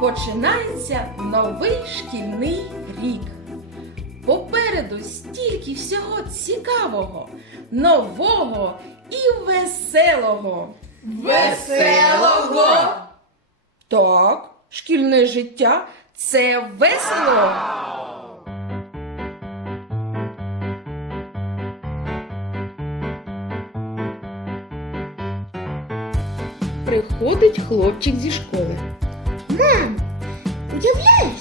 Починається новий шкільний рік. Попереду стільки всього цікавого, нового і веселого. Веселого! Так, шкільне життя це весело. Приходить хлопчик зі школи. Мам, уявляєш,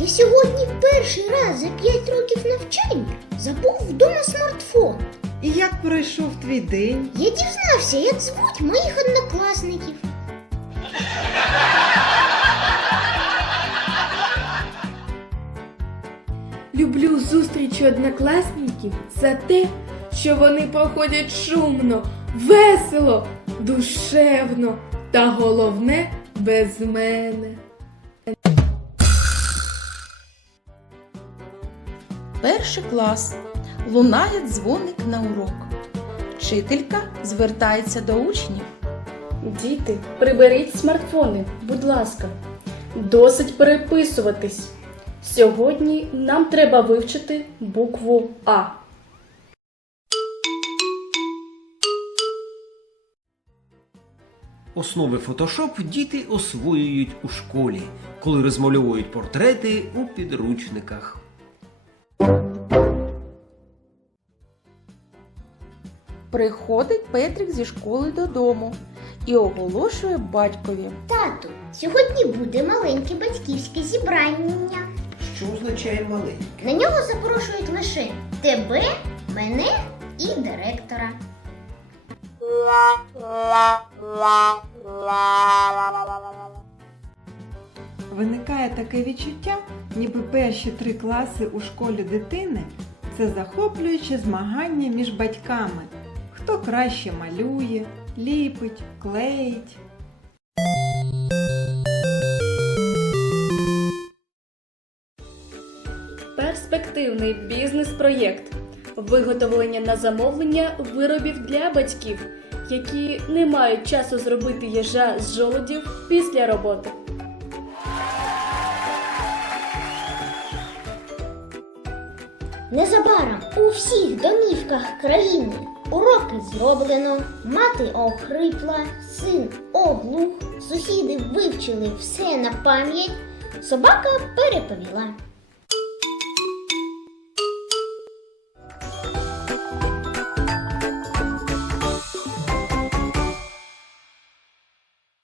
я сьогодні перший раз за 5 років навчання забув вдома смартфон. І як пройшов твій день? Я дізнався, як звуть моїх однокласників. Люблю зустрічі однокласників за те, що вони проходять шумно, весело, душевно та головне без мене. Перший клас. Лунає дзвоник на урок. Вчителька звертається до учнів. Діти, приберіть смартфони, будь ласка. Досить переписуватись. Сьогодні нам треба вивчити букву А. Основи Photoshop діти освоюють у школі, коли розмальовують портрети у підручниках. Приходить Петрик зі школи додому і оголошує батькові. Тату, сьогодні буде маленьке батьківське зібрання. Що означає маленький? На нього запрошують лише тебе, мене і директора. Виникає таке відчуття, ніби перші три класи у школі дитини це захоплююче змагання між батьками. Хто краще малює, ліпить, клеїть. Перспективний бізнес-проєкт. Виготовлення на замовлення виробів для батьків, які не мають часу зробити їжа з жолудів після роботи. Незабаром у всіх домівках країни уроки зроблено, мати охрипла, син оглух, сусіди вивчили все на пам'ять, собака переповіла.